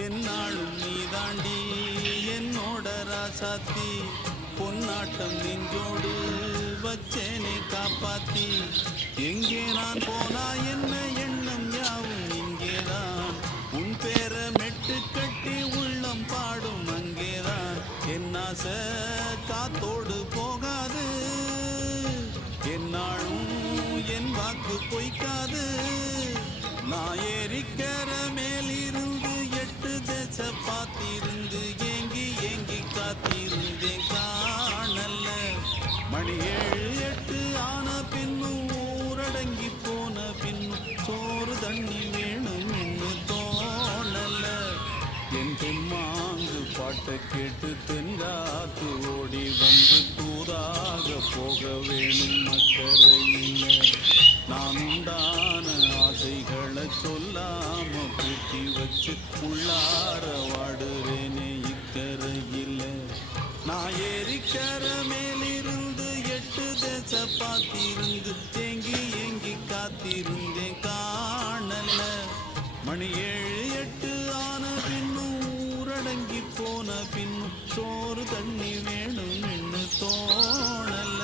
என்னாலும் நீ தாண்டி என்னோட ராசாத்தி பொன்னாட்டம் நெஞ்சோடு வச்சேனே காப்பாத்தி எங்கே நான் போனா என்ன எண்ணம் யாவும் இங்கேதான் உன் பேர மெட்டு கட்டி உள்ளம் பாடும் அங்கேதான் என் ஆசை காத்தோடு போகாது என்னாலும் என் வாக்கு பொய்க்காது நான் ஏறிக்கிற மேலிருந்து 8 தேச பார்த்திருந்து ஏங்கி ஏங்கி காத்திருந்தேன் காணல்ல மணி 7 8 ஆன பின்னும் ஊரடங்கி போன பின்னும் சோறு தண்ணி வேணும் என்று தோணல என் தெம்மாங்கு பாட்டை கேட்டு தென்காத்து ஓடி வந்து தூதாக போக வேணும் மக்கரையில் நான் உண்டான ஆசைகளை சொல்லாம பூட்டி வச்சு உள்ளார வாடுறேனே இக்கரையில் நான் ஏறிக்கர மேலிருந்து 8 தேச பார்த்திருந்து ஏங்கி ஏங்கி காத்திருந்தேன் காணல மணி 7 8 ஆன பின்னும் ஊரடங்கி போன பின்னும் சோறு தண்ணி வேணும் என்று தோணல